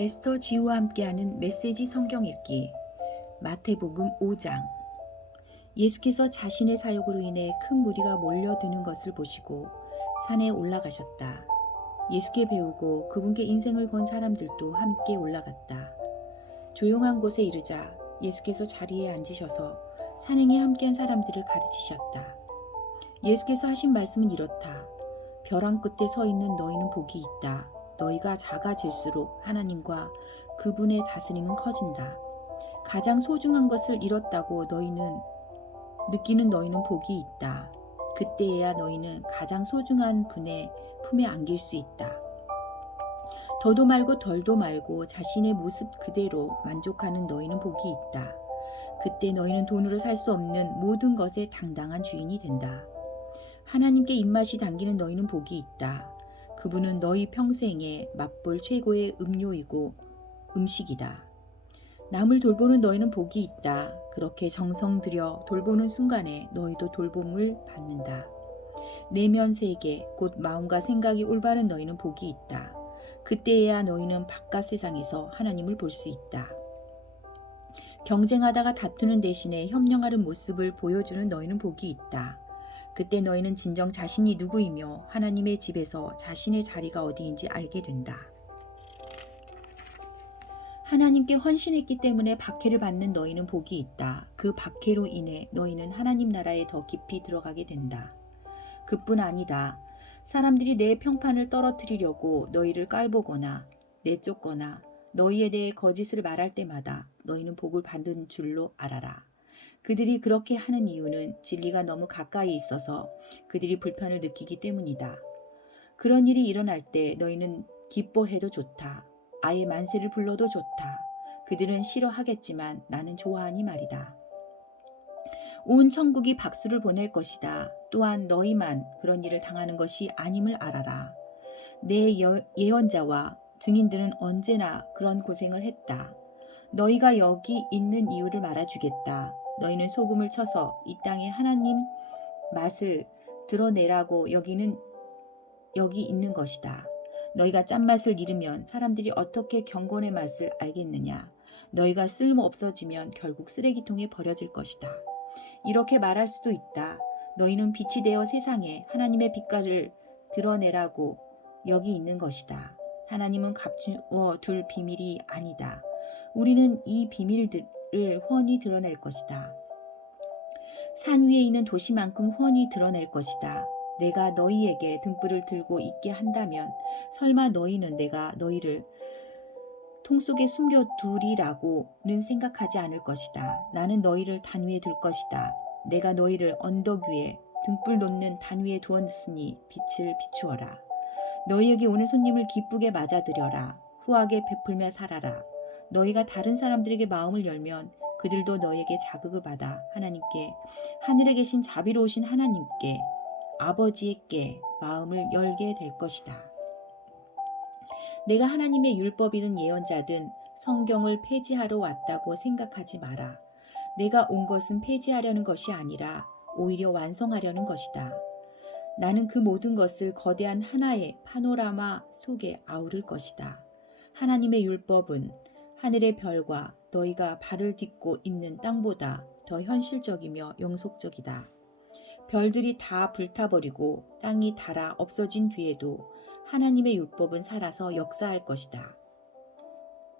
에스더 지우와 함께하는 메시지 성경 읽기 마태복음 5장. 예수께서 자신의 사역으로 인해 큰 무리가 몰려드는 것을 보시고 산에 올라가셨다. 예수께 배우고 그분께 인생을 건 사람들도 함께 올라갔다. 조용한 곳에 이르자 예수께서 자리에 앉으셔서 산행에 함께한 사람들을 가르치셨다. 예수께서 하신 말씀은 이렇다. 벼랑 끝에 서 있는 너희는 복이 있다. 너희가 작아질수록 하나님과 그분의 다스림은 커진다. 가장 소중한 것을 잃었다고 느끼는 너희는 복이 있다. 그때에야 너희는 가장 소중한 분의 품에 안길 수 있다. 더도 말고 덜도 말고 자신의 모습 그대로 만족하는 너희는 복이 있다. 그때 너희는 돈으로 살 수 없는 모든 것의 당당한 주인이 된다. 하나님께 입맛이 당기는 너희는 복이 있다. 그분은 너희 평생에 맛볼 최고의 음료이고 음식이다. 남을 돌보는 너희는 복이 있다. 그렇게 정성 들여 돌보는 순간에 너희도 돌봄을 받는다. 내면 세계, 곧 마음과 생각이 올바른 너희는 복이 있다. 그때에야 너희는 바깥 세상에서 하나님을 볼 수 있다. 경쟁하다가 다투는 대신에 협력하는 모습을 보여주는 너희는 복이 있다. 그때 너희는 진정 자신이 누구이며 하나님의 집에서 자신의 자리가 어디인지 알게 된다. 하나님께 헌신했기 때문에 박해를 받는 너희는 복이 있다. 그 박해로 인해 너희는 하나님 나라에 더 깊이 들어가게 된다. 그뿐 아니다. 사람들이 내 평판을 떨어뜨리려고 너희를 깔보거나 내쫓거나 너희에 대해 거짓을 말할 때마다 너희는 복을 받은 줄로 알아라. 그들이 그렇게 하는 이유는 진리가 너무 가까이 있어서 그들이 불편을 느끼기 때문이다. 그런 일이 일어날 때 너희는 기뻐해도 좋다. 아예 만세를 불러도 좋다. 그들은 싫어하겠지만 나는 좋아하니 말이다. 온 천국이 박수를 보낼 것이다. 또한 너희만 그런 일을 당하는 것이 아님을 알아라. 내 예언자와 증인들은 언제나 그런 고생을 했다. 너희가 여기 있는 이유를 말해주겠다. 너희는 소금을 쳐서 이 땅에 하나님 맛을 드러내라고 여기 있는 것이다. 너희가 짠맛을 잃으면 사람들이 어떻게 경건의 맛을 알겠느냐. 너희가 쓸모 없어지면 결국 쓰레기통에 버려질 것이다. 이렇게 말할 수도 있다. 너희는 빛이 되어 세상에 하나님의 빛깔을 드러내라고 여기 있는 것이다. 하나님은 감추어 둘 비밀이 아니다. 우리는 이 비밀들을 훤히 드러낼 것이다. 산 위에 있는 도시만큼 훤히 드러낼 것이다. 내가 너희에게 등불을 들고 있게 한다면 설마 너희는 내가 너희를 통 속에 숨겨두리라고는 생각하지 않을 것이다. 나는 너희를 단 위에 둘 것이다. 내가 너희를 언덕 위에 등불 놓는 단 위에 두었으니 빛을 비추어라. 너희에게 오는 손님을 기쁘게 맞아들여라. 후하게 베풀며 살아라. 너희가 다른 사람들에게 마음을 열면 그들도 너희에게 자극을 받아 하나님께, 하늘에 계신 자비로우신 하나님께, 아버지께 마음을 열게 될 것이다. 내가 하나님의 율법이든 예언자든 성경을 폐지하러 왔다고 생각하지 마라. 내가 온 것은 폐지하려는 것이 아니라 오히려 완성하려는 것이다. 나는 그 모든 것을 거대한 하나의 파노라마 속에 아우를 것이다. 하나님의 율법은 하늘의 별과 너희가 발을 딛고 있는 땅보다 더 현실적이며 영속적이다. 별들이 다 불타버리고 땅이 닳아 없어진 뒤에도 하나님의 율법은 살아서 역사할 것이다.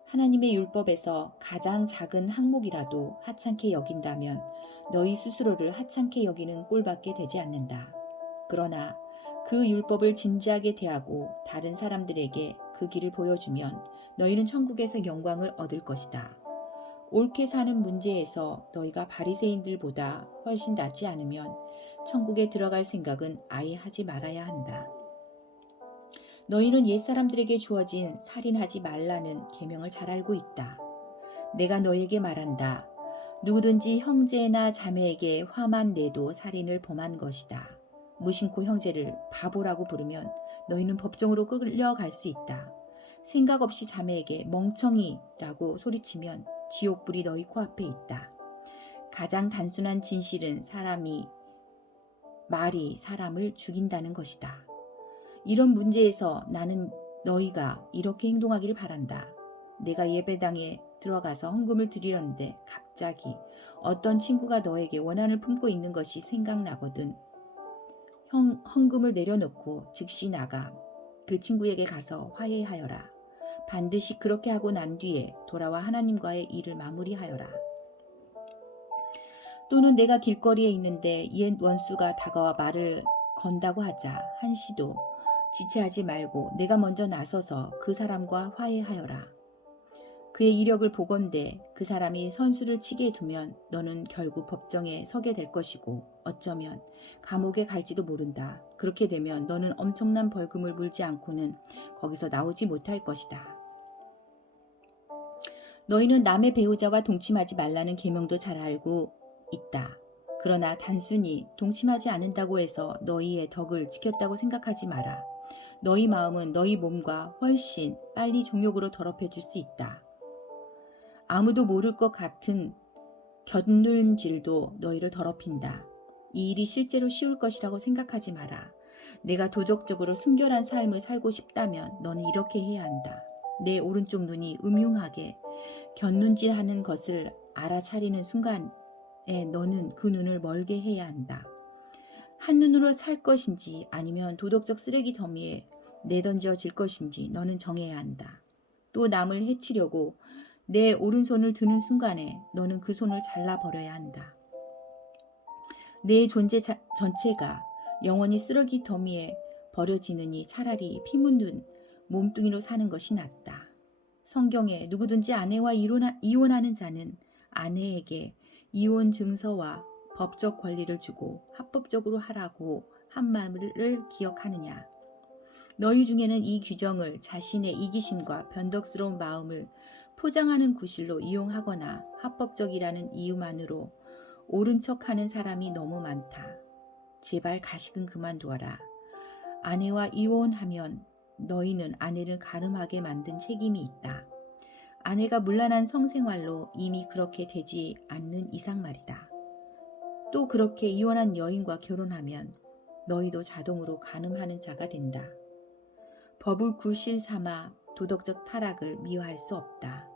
하나님의 율법에서 가장 작은 항목이라도 하찮게 여긴다면 너희 스스로를 하찮게 여기는 꼴밖에 되지 않는다. 그러나 그 율법을 진지하게 대하고 다른 사람들에게 그 길을 보여주면 너희는 천국에서 영광을 얻을 것이다. 옳게 사는 문제에서 너희가 바리새인들보다 훨씬 낫지 않으면 천국에 들어갈 생각은 아예 하지 말아야 한다. 너희는 옛사람들에게 주어진 살인하지 말라는 계명을 잘 알고 있다. 내가 너희에게 말한다. 누구든지 형제나 자매에게 화만 내도 살인을 범한 것이다. 무심코 형제를 바보라고 부르면 너희는 법정으로 끌려갈 수 있다. 생각 없이 자매에게 멍청이라고 소리치면 지옥불이 너희 코앞에 있다. 가장 단순한 진실은 말이 사람을 죽인다는 것이다. 이런 문제에서 나는 너희가 이렇게 행동하기를 바란다. 내가 예배당에 들어가서 헌금을 드리려는데 갑자기 어떤 친구가 너에게 원한을 품고 있는 것이 생각나거든. 헌금을 내려놓고 즉시 나가 그 친구에게 가서 화해하여라. 반드시 그렇게 하고 난 뒤에 돌아와 하나님과의 일을 마무리하여라. 또는 내가 길거리에 있는데 옛 원수가 다가와 말을 건다고 하자 한시도 지체하지 말고 내가 먼저 나서서 그 사람과 화해하여라. 그의 이력을 보건대 그 사람이 선수를 치게 두면 너는 결국 법정에 서게 될 것이고 어쩌면 감옥에 갈지도 모른다. 그렇게 되면 너는 엄청난 벌금을 물지 않고는 거기서 나오지 못할 것이다. 너희는 남의 배우자와 동침하지 말라는 계명도 잘 알고 있다. 그러나 단순히 동침하지 않는다고 해서 너희의 덕을 지켰다고 생각하지 마라. 너희 마음은 너희 몸과 훨씬 빨리 정욕으로 더럽혀질 수 있다. 아무도 모를 것 같은 곁눈질도 너희를 더럽힌다. 이 일이 실제로 쉬울 것이라고 생각하지 마라. 내가 도덕적으로 순결한 삶을 살고 싶다면 너는 이렇게 해야 한다. 내 오른쪽 눈이 음흉하게 곁눈질하는 것을 알아차리는 순간에 너는 그 눈을 멀게 해야 한다. 한눈으로 살 것인지 아니면 도덕적 쓰레기 더미에 내던져질 것인지 너는 정해야 한다. 또 남을 해치려고 내 오른손을 드는 순간에 너는 그 손을 잘라버려야 한다. 내 존재 전체가 영원히 쓰레기 더미에 버려지느니 차라리 피 묻는 몸뚱이로 사는 것이 낫다. 성경에 누구든지 아내와 이혼하는 자는 아내에게 이혼 증서와 법적 권리를 주고 합법적으로 하라고 한 말을 기억하느냐. 너희 중에는 이 규정을 자신의 이기심과 변덕스러운 마음을 포장하는 구실로 이용하거나 합법적이라는 이유만으로 옳은 척하는 사람이 너무 많다. 제발 가식은 그만두어라. 아내와 이혼하면 너희는 아내를 가름하게 만든 책임이 있다. 아내가 문란한 성생활로 이미 그렇게 되지 않는 이상 말이다. 또 그렇게 이혼한 여인과 결혼하면 너희도 자동으로 가늠하는 자가 된다. 법을 구실 삼아 도덕적 타락을 미화할 수 없다.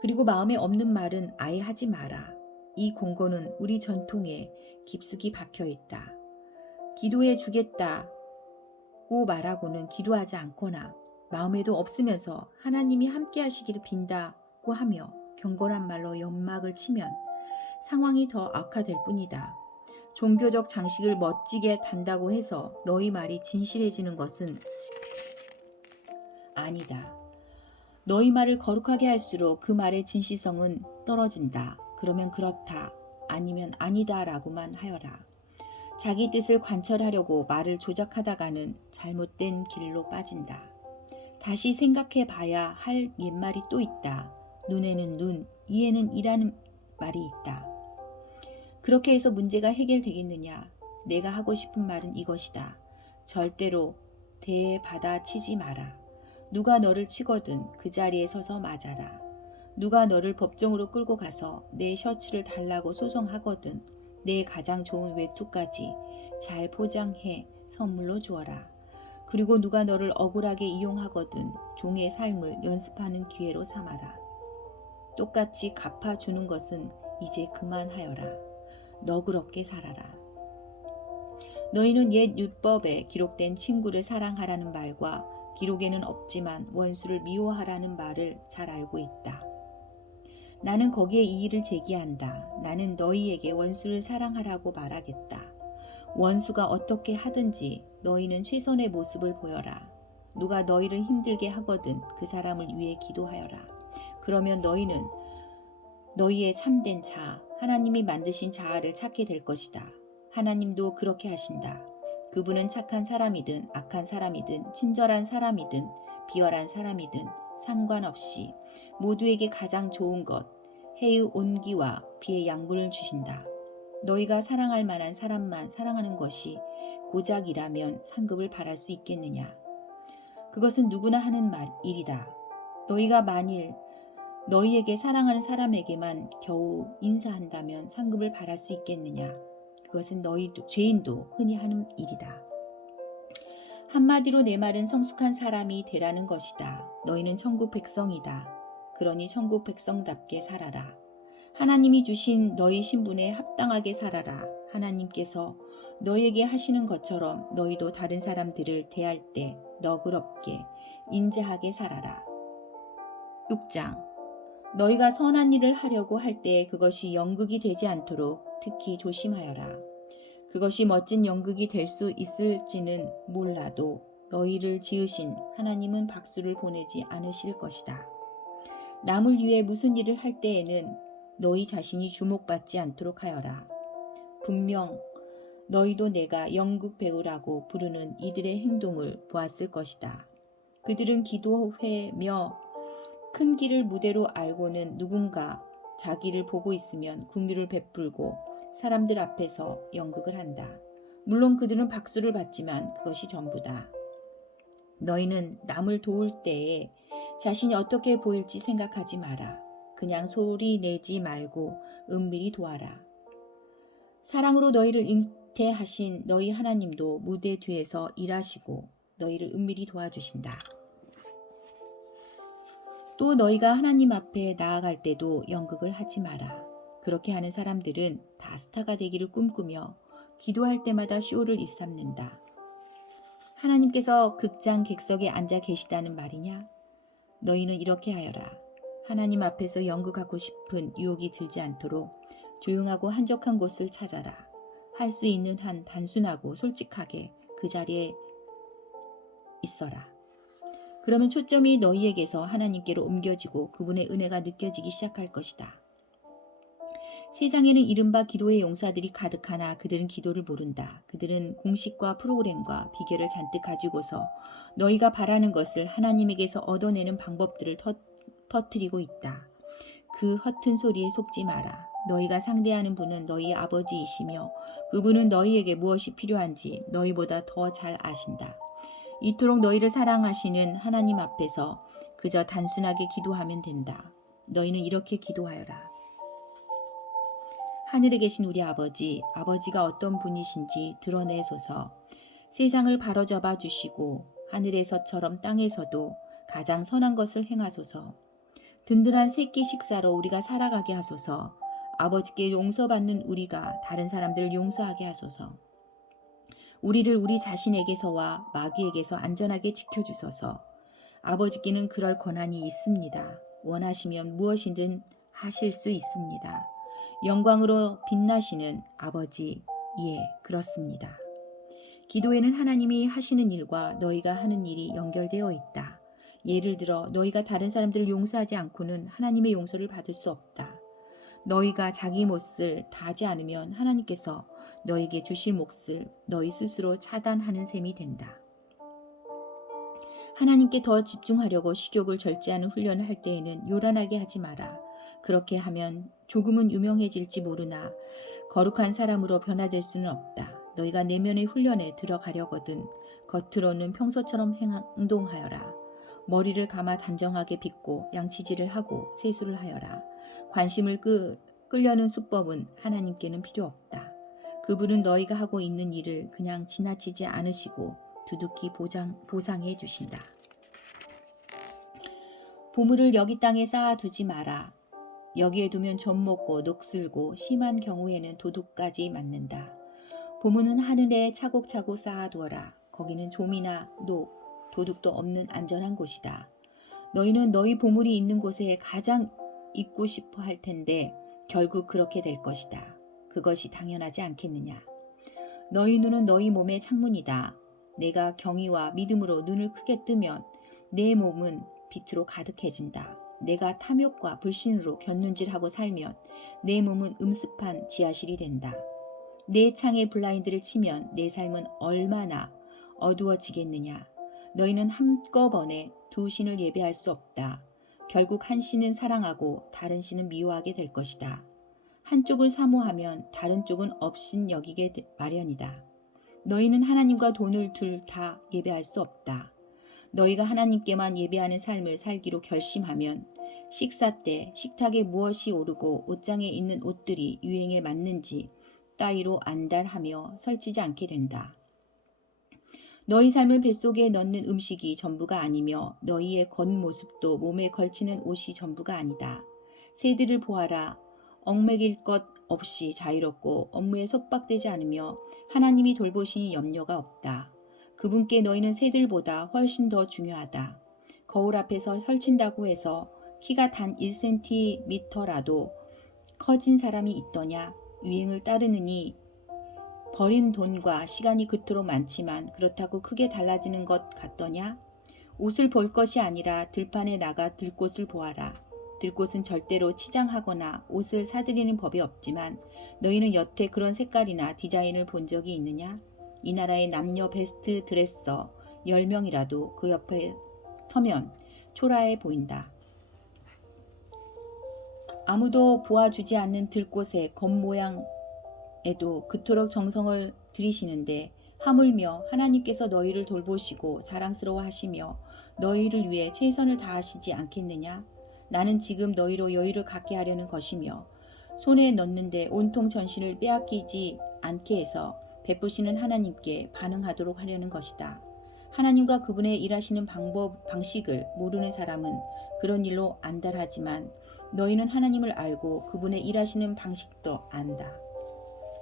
그리고 마음에 없는 말은 아예 하지 마라. 이 공고는 우리 전통에 깊숙이 박혀 있다. 기도해 주겠다고 말하고는 기도하지 않거나 마음에도 없으면서 하나님이 함께 하시기를 빈다고 하며 경건한 말로 연막을 치면 상황이 더 악화될 뿐이다. 종교적 장식을 멋지게 단다고 해서 너희 말이 진실해지는 것은 아니다. 너희 말을 거룩하게 할수록 그 말의 진실성은 떨어진다. 그러면 그렇다, 아니면 아니다 라고만 하여라. 자기 뜻을 관철하려고 말을 조작하다가는 잘못된 길로 빠진다. 다시 생각해 봐야 할 옛말이 또 있다. 눈에는 눈, 이에는 이라는 말이 있다. 그렇게 해서 문제가 해결되겠느냐? 내가 하고 싶은 말은 이것이다. 절대로 대받아치지 마라. 누가 너를 치거든 그 자리에 서서 맞아라. 누가 너를 법정으로 끌고 가서 내 셔츠를 달라고 소송하거든 내 가장 좋은 외투까지 잘 포장해 선물로 주어라. 그리고 누가 너를 억울하게 이용하거든 종의 삶을 연습하는 기회로 삼아라. 똑같이 갚아주는 것은 이제 그만하여라. 너그럽게 살아라. 너희는 옛 율법에 기록된 친구를 사랑하라는 말과 기록에는 없지만 원수를 미워하라는 말을 잘 알고 있다. 나는 거기에 이의를 제기한다. 나는 너희에게 원수를 사랑하라고 말하겠다. 원수가 어떻게 하든지 너희는 최선의 모습을 보여라. 누가 너희를 힘들게 하거든 그 사람을 위해 기도하여라. 그러면 너희는 너희의 참된 자아, 하나님이 만드신 자아를 찾게 될 것이다. 하나님도 그렇게 하신다. 그분은 착한 사람이든 악한 사람이든 친절한 사람이든 비열한 사람이든 상관없이 모두에게 가장 좋은 것, 해의 온기와 비의 양분을 주신다. 너희가 사랑할 만한 사람만 사랑하는 것이 고작이라면 상급을 바랄 수 있겠느냐. 그것은 누구나 하는 일이다. 너희가 만일 너희에게 사랑하는 사람에게만 겨우 인사한다면 상급을 바랄 수 있겠느냐. 그것은 죄인도 흔히 하는 일이다. 한마디로 내 말은 성숙한 사람이 되라는 것이다. 너희는 천국 백성이다. 그러니 천국 백성답게 살아라. 하나님이 주신 너희 신분에 합당하게 살아라. 하나님께서 너희에게 하시는 것처럼 너희도 다른 사람들을 대할 때 너그럽게 인자하게 살아라. 6장. 너희가 선한 일을 하려고 할 때 그것이 연극이 되지 않도록 특히 조심하여라. 그것이 멋진 연극이 될 수 있을지는 몰라도 너희를 지으신 하나님은 박수를 보내지 않으실 것이다. 남을 위해 무슨 일을 할 때에는 너희 자신이 주목받지 않도록 하여라. 분명 너희도 내가 연극 배우라고 부르는 이들의 행동을 보았을 것이다. 그들은 기도회며 큰 길을 무대로 알고는 누군가 자기를 보고 있으면 긍휼을 베풀고 사람들 앞에서 연극을 한다. 물론 그들은 박수를 받지만 그것이 전부다. 너희는 남을 도울 때에 자신이 어떻게 보일지 생각하지 마라. 그냥 소리 내지 말고 은밀히 도와라. 사랑으로 너희를 잉태하신 너희 하나님도 무대 뒤에서 일하시고 너희를 은밀히 도와주신다. 또 너희가 하나님 앞에 나아갈 때도 연극을 하지 마라. 그렇게 하는 사람들은 다 스타가 되기를 꿈꾸며 기도할 때마다 쇼를 일삼는다. 하나님께서 극장 객석에 앉아 계시다는 말이냐? 너희는 이렇게 하여라. 하나님 앞에서 연극하고 싶은 유혹이 들지 않도록 조용하고 한적한 곳을 찾아라. 할 수 있는 한 단순하고 솔직하게 그 자리에 있어라. 그러면 초점이 너희에게서 하나님께로 옮겨지고 그분의 은혜가 느껴지기 시작할 것이다. 세상에는 이른바 기도의 용사들이 가득하나 그들은 기도를 모른다. 그들은 공식과 프로그램과 비결을 잔뜩 가지고서 너희가 바라는 것을 하나님에게서 얻어내는 방법들을 퍼뜨리고 있다. 그 허튼 소리에 속지 마라. 너희가 상대하는 분은 너희 아버지이시며 그분은 너희에게 무엇이 필요한지 너희보다 더 잘 아신다. 이토록 너희를 사랑하시는 하나님 앞에서 그저 단순하게 기도하면 된다. 너희는 이렇게 기도하여라. 하늘에 계신 우리 아버지가 어떤 분이신지 드러내소서. 세상을 바로잡아 주시고 하늘에서처럼 땅에서도 가장 선한 것을 행하소서. 든든한 새끼 식사로 우리가 살아가게 하소서. 아버지께 용서받는 우리가 다른 사람들을 용서하게 하소서. 우리를 우리 자신에게서와 마귀에게서 안전하게 지켜주소서. 아버지께는 그럴 권한이 있습니다. 원하시면 무엇이든 하실 수 있습니다. 영광으로 빛나시는 아버지, 예, 그렇습니다. 기도에는 하나님이 하시는 일과 너희가 하는 일이 연결되어 있다. 예를 들어 너희가 다른 사람들을 용서하지 않고는 하나님의 용서를 받을 수 없다. 너희가 자기 몫을 다하지 않으면 하나님께서 너희에게 주실 몫을 너희 스스로 차단하는 셈이 된다. 하나님께 더 집중하려고 식욕을 절제하는 훈련을 할 때에는 요란하게 하지 마라. 그렇게 하면 조금은 유명해질지 모르나 거룩한 사람으로 변화될 수는 없다. 너희가 내면의 훈련에 들어가려거든 겉으로는 평소처럼 행동하여라. 머리를 감아 단정하게 빗고 양치질을 하고 세수를 하여라. 관심을 끌려는 수법은 하나님께는 필요 없다. 그분은 너희가 하고 있는 일을 그냥 지나치지 않으시고 두둑히 보상해 주신다. 보물을 여기 땅에 쌓아두지 마라. 여기에 두면 좀먹고 녹슬고 심한 경우에는 도둑까지 맞는다. 보물은 하늘에 차곡차곡 쌓아두어라. 거기는 좀이나 도둑도 없는 안전한 곳이다. 너희는 너희 보물이 있는 곳에 가장 있고 싶어 할 텐데 결국 그렇게 될 것이다. 그것이 당연하지 않겠느냐. 너희 눈은 너희 몸의 창문이다. 내가 경의와 믿음으로 눈을 크게 뜨면 내 몸은 빛으로 가득해진다. 내가 탐욕과 불신으로 곁눈질하고 살면 내 몸은 음습한 지하실이 된다. 내 창에 블라인드를 치면 내 삶은 얼마나 어두워지겠느냐. 너희는 한꺼번에 두 신을 예배할 수 없다. 결국 한 신은 사랑하고 다른 신은 미워하게 될 것이다. 한쪽을 사모하면 다른 쪽은 업신 여기게 마련이다. 너희는 하나님과 돈을 둘 다 예배할 수 없다. 너희가 하나님께만 예배하는 삶을 살기로 결심하면 식사 때 식탁에 무엇이 오르고 옷장에 있는 옷들이 유행에 맞는지 따위로 안달하며 설치지 않게 된다. 너희 삶을 뱃속에 넣는 음식이 전부가 아니며 너희의 겉모습도 몸에 걸치는 옷이 전부가 아니다. 새들을 보아라. 얽매일 것 없이 자유롭고 업무에 속박되지 않으며 하나님이 돌보시니 염려가 없다. 그분께 너희는 새들보다 훨씬 더 중요하다. 거울 앞에서 설친다고 해서 키가 단 1cm라도 커진 사람이 있더냐? 유행을 따르느니 버린 돈과 시간이 그토록 많지만 그렇다고 크게 달라지는 것 같더냐? 옷을 볼 것이 아니라 들판에 나가 들꽃을 보아라. 들꽃은 절대로 치장하거나 옷을 사들이는 법이 없지만 너희는 여태 그런 색깔이나 디자인을 본 적이 있느냐? 이 나라의 남녀 베스트 드레서 10명이라도 그 옆에 서면 초라해 보인다. 아무도 보아주지 않는 들꽃의 겉모양에도 그토록 정성을 들이시는데 하물며 하나님께서 너희를 돌보시고 자랑스러워 하시며 너희를 위해 최선을 다하시지 않겠느냐? 나는 지금 너희로 여유를 갖게 하려는 것이며 손에 넣는데 온통 전신을 빼앗기지 않게 해서 베푸시는 하나님께 반응하도록 하려는 것이다. 하나님과 그분의 일하시는 방식을 모르는 사람은 그런 일로 안달하지만 너희는 하나님을 알고 그분의 일하시는 방식도 안다.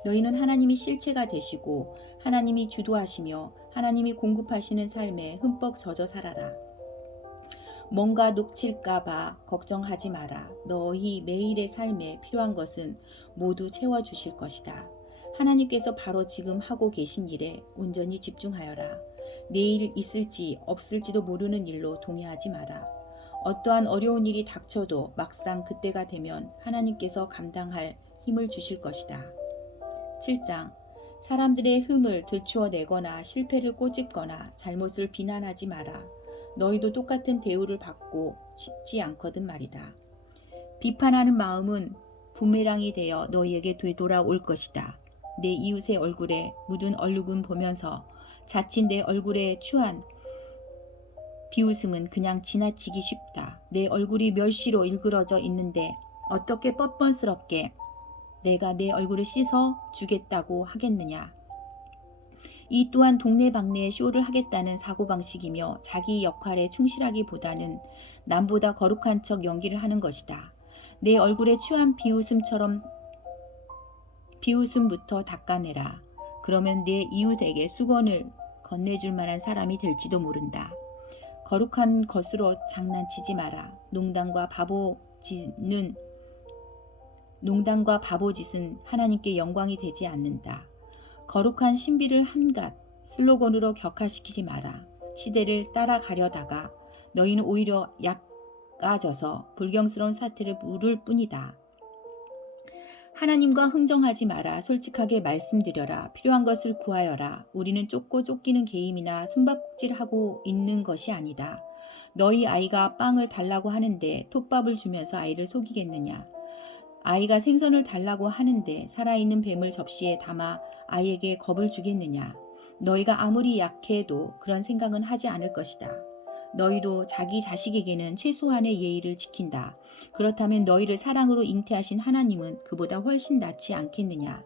너희는 하나님이 실체가 되시고 하나님이 주도하시며 하나님이 공급하시는 삶에 흠뻑 젖어 살아라. 뭔가 놓칠까봐 걱정하지 마라. 너희 매일의 삶에 필요한 것은 모두 채워주실 것이다. 하나님께서 바로 지금 하고 계신 일에 온전히 집중하여라. 내일 있을지 없을지도 모르는 일로 동의하지 마라. 어떠한 어려운 일이 닥쳐도 막상 그때가 되면 하나님께서 감당할 힘을 주실 것이다. 7장 사람들의 흠을 들추어내거나 실패를 꼬집거나 잘못을 비난하지 마라. 너희도 똑같은 대우를 받고 싶지 않거든 말이다. 비판하는 마음은 부메랑이 되어 너희에게 되돌아올 것이다. 내 이웃의 얼굴에 묻은 얼룩은 보면서 자칫 내 얼굴에 추한 비웃음은 그냥 지나치기 쉽다. 내 얼굴이 멸시로 일그러져 있는데 어떻게 뻔뻔스럽게 내가 내 얼굴을 씻어 주겠다고 하겠느냐. 이 또한 동네방네에 쇼를 하겠다는 사고방식이며 자기 역할에 충실하기보다는 남보다 거룩한 척 연기를 하는 것이다. 내 얼굴에 추한 비웃음부터 닦아내라. 그러면 내 이웃에게 수건을 건네줄 만한 사람이 될지도 모른다. 거룩한 것으로 장난치지 마라. 농담과 바보짓은 하나님께 영광이 되지 않는다. 거룩한 신비를 한갓 슬로건으로 격화시키지 마라. 시대를 따라가려다가 너희는 오히려 약아져서 불경스러운 사태를 부를 뿐이다. 하나님과 흥정하지 마라. 솔직하게 말씀드려라. 필요한 것을 구하여라. 우리는 쫓고 쫓기는 게임이나 숨바꼭질하고 있는 것이 아니다. 너희 아이가 빵을 달라고 하는데 톱밥을 주면서 아이를 속이겠느냐. 아이가 생선을 달라고 하는데 살아있는 뱀을 접시에 담아 아이에게 겁을 주겠느냐. 너희가 아무리 약해도 그런 생각은 하지 않을 것이다. 너희도 자기 자식에게는 최소한의 예의를 지킨다. 그렇다면 너희를 사랑으로 잉태하신 하나님은 그보다 훨씬 낫지 않겠느냐.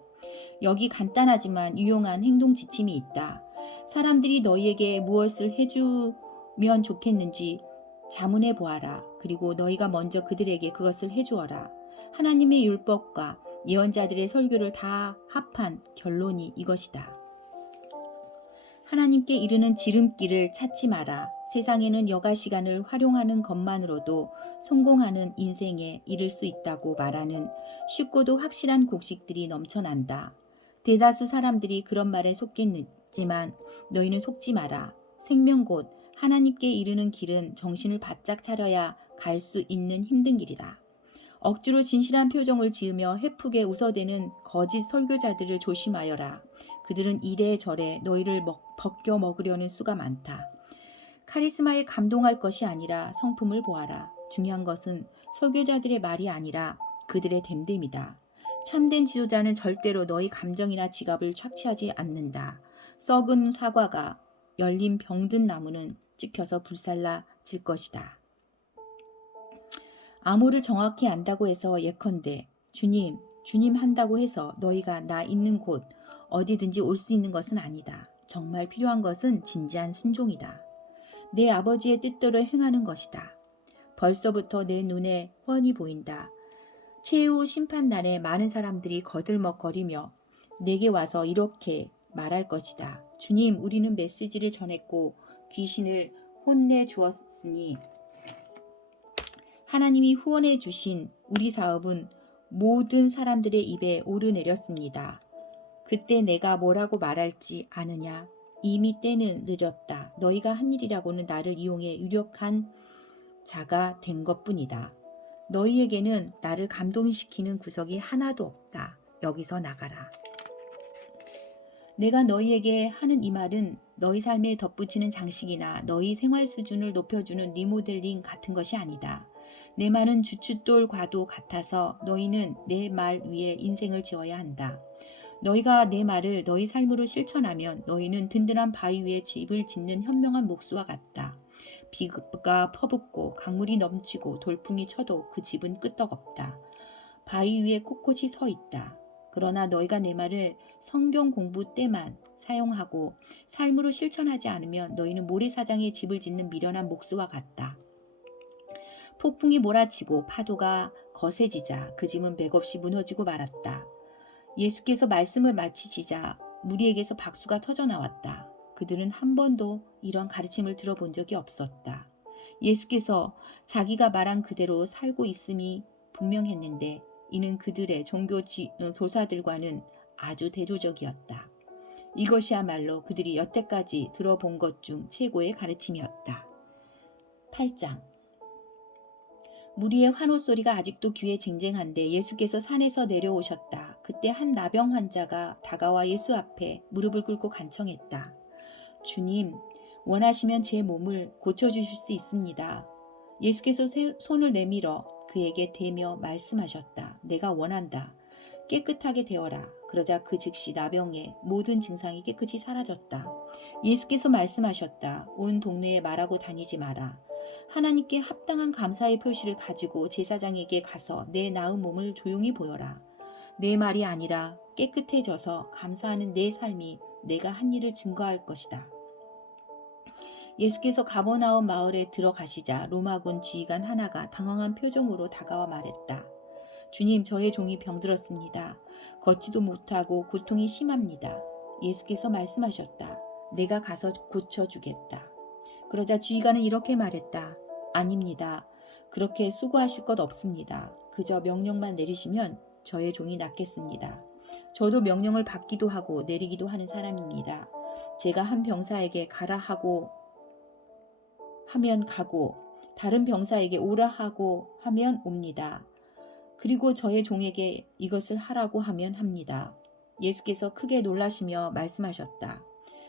여기 간단하지만 유용한 행동 지침이 있다. 사람들이 너희에게 무엇을 해주면 좋겠는지 자문해 보아라. 그리고 너희가 먼저 그들에게 그것을 해주어라. 하나님의 율법과 예언자들의 설교를 다 합한 결론이 이것이다. 하나님께 이르는 지름길을 찾지 마라. 세상에는 여가 시간을 활용하는 것만으로도 성공하는 인생에 이를 수 있다고 말하는 쉽고도 확실한 곡식들이 넘쳐난다. 대다수 사람들이 그런 말에 속겠지만 너희는 속지 마라. 생명 곧 하나님께 이르는 길은 정신을 바짝 차려야 갈 수 있는 힘든 길이다. 억지로 진실한 표정을 지으며 해프게 웃어대는 거짓 설교자들을 조심하여라. 그들은 이래저래 너희를 벗겨 먹으려는 수가 많다. 카리스마에 감동할 것이 아니라 성품을 보아라. 중요한 것은 설교자들의 말이 아니라 그들의 됨됨이다. 참된 지도자는 절대로 너희 감정이나 지갑을 착취하지 않는다. 썩은 사과가 열린 병든 나무는 찍혀서 불살라질 것이다. 암호를 정확히 안다고 해서 예컨대 주님 한다고 해서 너희가 나 있는 곳 어디든지 올 수 있는 것은 아니다. 정말 필요한 것은 진지한 순종이다. 내 아버지의 뜻대로 행하는 것이다. 벌써부터 내 눈에 훤히 보인다. 최후 심판날에 많은 사람들이 거들먹거리며 내게 와서 이렇게 말할 것이다. 주님, 우리는 메시지를 전했고 귀신을 혼내 주었으니 하나님이 후원해 주신 우리 사업은 모든 사람들의 입에 오르내렸습니다. 그때 내가 뭐라고 말할지 아느냐? 이미 때는 늦었다. 너희가 한 일이라고는 나를 이용해 유력한 자가 된 것뿐이다. 너희에게는 나를 감동시키는 구석이 하나도 없다. 여기서 나가라. 내가 너희에게 하는 이 말은 너희 삶에 덧붙이는 장식이나 너희 생활 수준을 높여주는 리모델링 같은 것이 아니다. 내 말은 주춧돌과도 같아서 너희는 내 말 위에 인생을 지어야 한다. 너희가 내 말을 너희 삶으로 실천하면 너희는 든든한 바위 위에 집을 짓는 현명한 목수와 같다. 비가 퍼붓고 강물이 넘치고 돌풍이 쳐도 그 집은 끄떡없다. 바위 위에 꼿꼿이 서 있다. 그러나 너희가 내 말을 성경 공부 때만 사용하고 삶으로 실천하지 않으면 너희는 모래사장에 집을 짓는 미련한 목수와 같다. 폭풍이 몰아치고 파도가 거세지자 그 집은 맥없이 무너지고 말았다. 예수께서 말씀을 마치시자 무리에게서 박수가 터져나왔다. 그들은 한 번도 이런 가르침을 들어본 적이 없었다. 예수께서 자기가 말한 그대로 살고 있음이 분명했는데 이는 그들의 교사들과는 아주 대조적이었다. 이것이야말로 그들이 여태까지 들어본 것 중 최고의 가르침이었다. 8장 무리의 환호 소리가 아직도 귀에 쟁쟁한데 예수께서 산에서 내려오셨다. 그때 한 나병 환자가 다가와 예수 앞에 무릎을 꿇고 간청했다. 주님, 원하시면 제 몸을 고쳐주실 수 있습니다. 예수께서 손을 내밀어 그에게 대며 말씀하셨다. 내가 원한다. 깨끗하게 되어라. 그러자 그 즉시 나병의 모든 증상이 깨끗이 사라졌다. 예수께서 말씀하셨다. 온 동네에 말하고 다니지 마라. 하나님께 합당한 감사의 표시를 가지고 제사장에게 가서 내 나은 몸을 조용히 보여라. 내 말이 아니라 깨끗해져서 감사하는 내 삶이 내가 한 일을 증거할 것이다. 예수께서 가버나움 마을에 들어가시자 로마군 지휘관 하나가 당황한 표정으로 다가와 말했다. 주님, 저의 종이 병들었습니다. 걷지도 못하고 고통이 심합니다. 예수께서 말씀하셨다. 내가 가서 고쳐주겠다. 그러자 지휘관은 이렇게 말했다. 아닙니다. 그렇게 수고하실 것 없습니다. 그저 명령만 내리시면 저의 종이 낫겠습니다. 저도 명령을 받기도 하고 내리기도 하는 사람입니다. 제가 한 병사에게 가라 하고 하면 가고 다른 병사에게 오라 하고 하면 옵니다. 그리고 저의 종에게 이것을 하라고 하면 합니다. 예수께서 크게 놀라시며 말씀하셨다.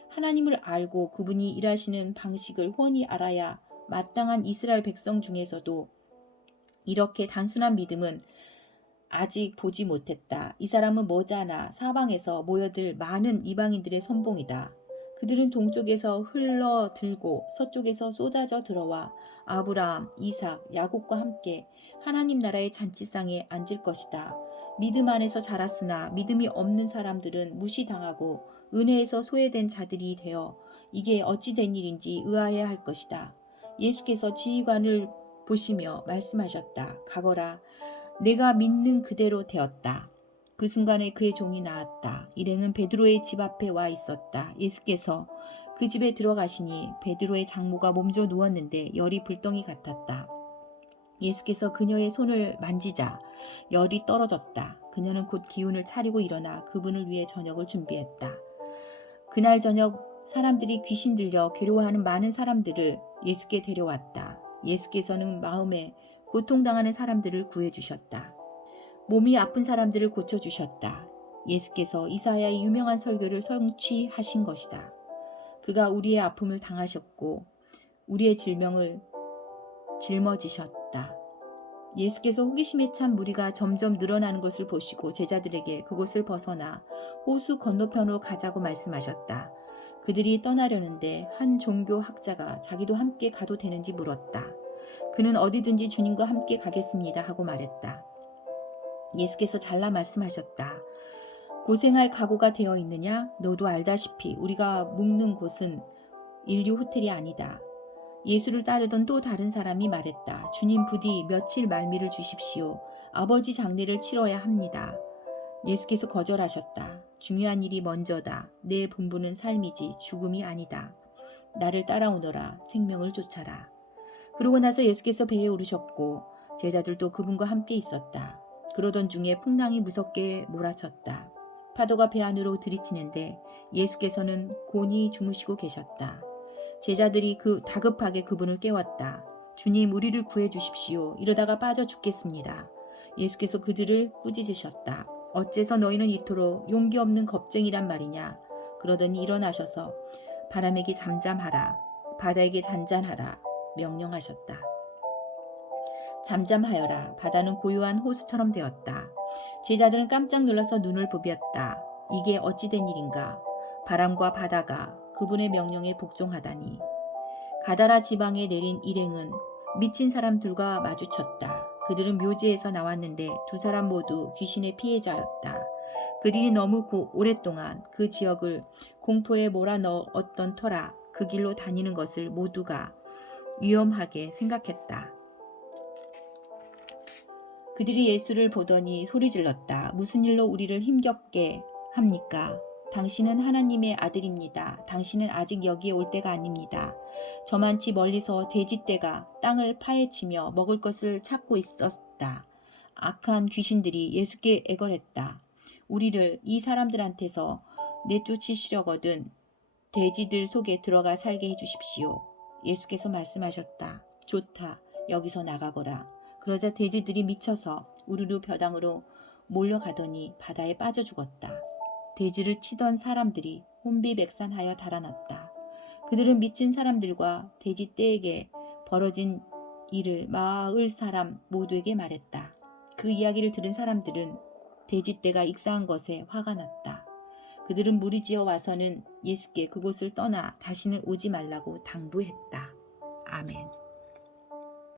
하나님을 알고 그분이 일하시는 방식을 훤히 알아야 마땅한 이스라엘 백성 중에서도 이렇게 단순한 믿음은 아직 보지 못했다. 이 사람은 머지않아 사방에서 모여들 많은 이방인들의 선봉이다. 그들은 동쪽에서 흘러들고 서쪽에서 쏟아져 들어와 아브라함, 이삭, 야곱과 함께 하나님 나라의 잔치상에 앉을 것이다. 믿음 안에서 자랐으나 믿음이 없는 사람들은 무시당하고 은혜에서 소외된 자들이 되어 이게 어찌 된 일인지 의아해야 할 것이다. 예수께서 지휘관을 보시며 말씀하셨다. 가거라. 내가 믿는 그대로 되었다. 그 순간에 그의 종이 나았다. 일행은 베드로의 집 앞에 와 있었다. 예수께서 그 집에 들어가시니 베드로의 장모가 몸져 누웠는데 열이 불덩이 같았다. 예수께서 그녀의 손을 만지자 열이 떨어졌다. 그녀는 곧 기운을 차리고 일어나 그분을 위해 저녁을 준비했다. 그날 저녁 사람들이 귀신 들려 괴로워하는 많은 사람들을 예수께 데려왔다. 예수께서는 마음에 고통당하는 사람들을 구해주셨다. 몸이 아픈 사람들을 고쳐주셨다. 예수께서 이사야의 유명한 설교를 성취하신 것이다. 그가 우리의 아픔을 당하셨고 우리의 질병을 짊어지셨다. 예수께서 호기심에 찬 무리가 점점 늘어나는 것을 보시고 제자들에게 그곳을 벗어나 호수 건너편으로 가자고 말씀하셨다. 그들이 떠나려는데 한 종교학자가 자기도 함께 가도 되는지 물었다. 그는 어디든지 주님과 함께 가겠습니다 하고 말했다. 예수께서 잘라 말씀하셨다. 고생할 각오가 되어 있느냐? 너도 알다시피 우리가 묵는 곳은 인류 호텔이 아니다. 예수를 따르던 또 다른 사람이 말했다. 주님 부디 며칠 말미를 주십시오. 아버지 장례를 치러야 합니다. 예수께서 거절하셨다. 중요한 일이 먼저다. 내 본분은 삶이지 죽음이 아니다. 나를 따라오너라. 생명을 쫓아라. 그러고 나서 예수께서 배에 오르셨고 제자들도 그분과 함께 있었다. 그러던 중에 풍랑이 무섭게 몰아쳤다. 파도가 배 안으로 들이치는데 예수께서는 곤히 주무시고 계셨다. 제자들이 다급하게 그분을 깨웠다. 주님, 우리를 구해 주십시오. 이러다가 빠져 죽겠습니다. 예수께서 그들을 꾸짖으셨다. 어째서 너희는 이토록 용기 없는 겁쟁이란 말이냐. 그러더니 일어나셔서 바람에게 잠잠하라. 바다에게 잔잔하라. 명령하셨다. 잠잠하여라. 바다는 고요한 호수처럼 되었다. 제자들은 깜짝 놀라서 눈을 부비었다. 이게 어찌된 일인가. 바람과 바다가 그분의 명령에 복종하다니. 가다라 지방에 내린 일행은 미친 사람들과 마주쳤다. 그들은 묘지에서 나왔는데 두 사람 모두 귀신의 피해자였다. 그들이 너무 오랫동안 그 지역을 공포에 몰아넣었던 터라 그 길로 다니는 것을 모두가 위험하게 생각했다. 그들이 예수를 보더니 소리질렀다. 무슨 일로 우리를 힘겹게 합니까? 당신은 하나님의 아들입니다. 당신은 아직 여기에 올 때가 아닙니다. 저만치 멀리서 돼지떼가 땅을 파헤치며 먹을 것을 찾고 있었다. 악한 귀신들이 예수께 애걸했다. 우리를 이 사람들한테서 내쫓으시려거든 돼지들 속에 들어가 살게 해주십시오. 예수께서 말씀하셨다. 좋다. 여기서 나가거라. 그러자 돼지들이 미쳐서 우르르 벼당으로 몰려가더니 바다에 빠져 죽었다. 돼지를 치던 사람들이 혼비백산하여 달아났다. 그들은 미친 사람들과 돼지떼에게 벌어진 일을 마을 사람 모두에게 말했다. 그 이야기를 들은 사람들은 돼지떼가 익사한 것에 화가 났다. 그들은 무리지어 와서는 예수께 그곳을 떠나 다시는 오지 말라고 당부했다. 아멘.